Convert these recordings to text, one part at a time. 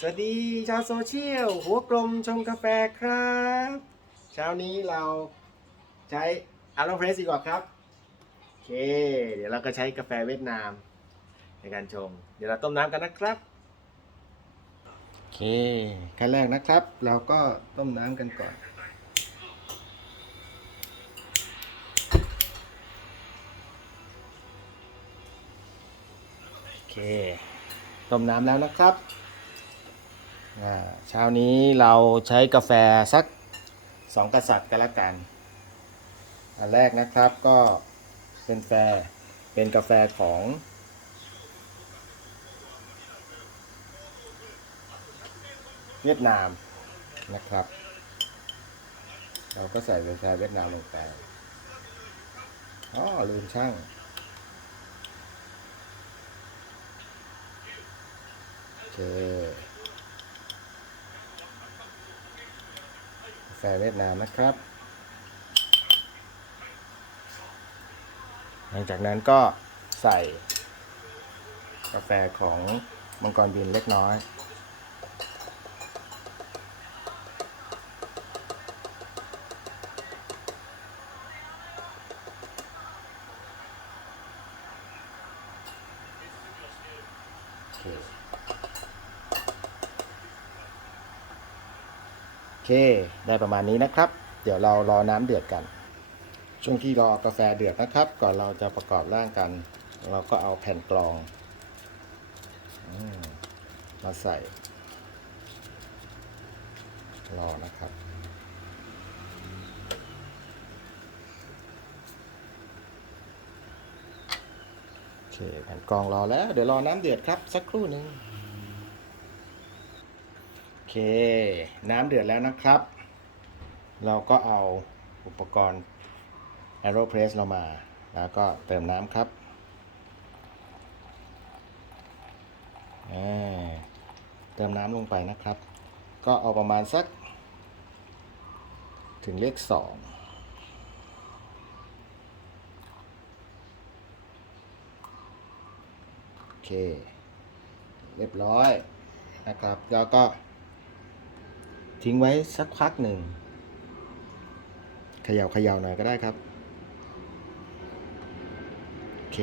สวัสดีชาวโซเชียล หัวกลมชงกาแฟครับ เช้านี้เราใช้อาร์โลเพรสดีกว่าครับ โอเค เดี๋ยวเราก็ใช้กาแฟเวียดนาม ในการชง เดี๋ยวเราต้มน้ำกันนะครับ โอเคขั้นแรกนะครับ เราก็ต้มน้ำกันก่อนโอเคต้มน้ำแล้วนะครับ เช้านี้เราใช้กาแฟสักสองกษัตริย์กันละกัน อันแรกนะครับก็เป็นแฟเป็นกาแฟของเวียดนามนะครับ เราก็ใส่กาแฟเวียดนามลงไปอ๋อลืมช่างโอเคกา แฟเวียดนามนะครับ หลังจากนั้นก็ใส่กาแฟของมังกรบินเล็กน้อยโเค ได้ประมาณนี้นะครับ เดี๋ยวเรารอน้ำเดือดกัน ช่วงที่รอกาแฟเดือดนะครับ ก่อนเราจะประกอบร่างกัน เราก็เอาแผ่นกรองมาใส่ รอนะครับโอเคแผ่นกรองรอแล้ว เดี๋ยวรอน้ำเดือดครับ สักครู่หนึ่ง เค น้ำเดือดแล้วนะครับ เราก็เอาอุปกรณ์ Aeropress เรามา แล้วก็เติมน้ำครับเติมน้ำลงไปนะครับ ก็เอาประมาณสัก ถึงเลขสองโอเค เรียบร้อยนะครับ แล้วก็ ทิ้งไว้สักพักหนึ่งเขย่าเขย่าหน่อยก็ได้ครับ โอเค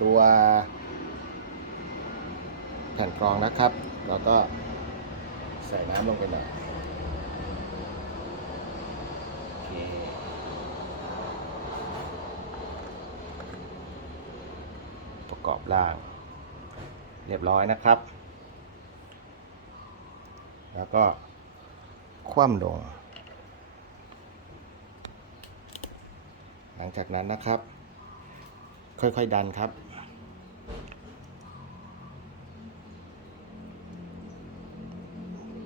ตัวแผ่นกรองนะครับแล้วก็ใส่น้ำลงไปหน่อยโอเคประกอบร่าง เรียบร้อยนะครับ แล้วก็คว่ำลง หลังจากนั้นนะครับ ค่อยๆดันครับ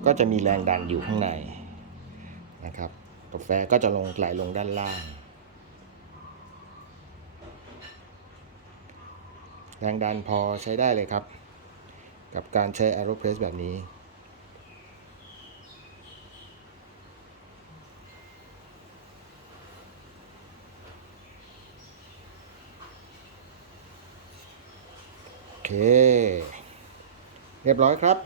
ก็จะมีแรงดันอยู่ข้างในนะครับกาแฟก็จะลงไหลลงด้านล่าง แรงดันพอใช้ได้เลยครับ กับการใช้ Aeropress แบบนี้ เค เรียบร้อยครับ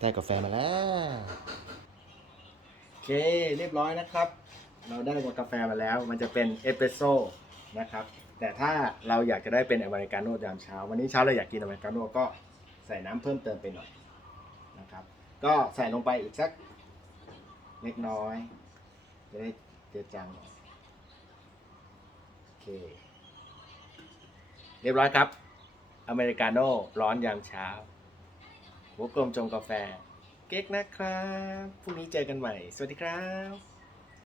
ได้กาแฟมาแล้ว โอเค เรียบร้อยนะครับ เราได้กาแฟมาแล้ว มันจะเป็นเอสเปรสโซ่นะครับ แต่ถ้าเราอยากจะได้เป็นอเมริกาโน่ยามเช้า วันนี้เช้าเราอยากกินอเมริกาโน่ก็ใส่น้ำเพิ่มเติมไปหน่อยนะครับ ก็ใส่ลงไปอีกสักเล็กน้อย จะได้เจือจางหน่อยโอเค เรียบร้อยครับ อเมริกาโน่ร้อนยามเช้าหัวกลมจงกาแฟ เก๊กนะครับ พรุ่งนี้เจอกันใหม่ สวัสดีครับ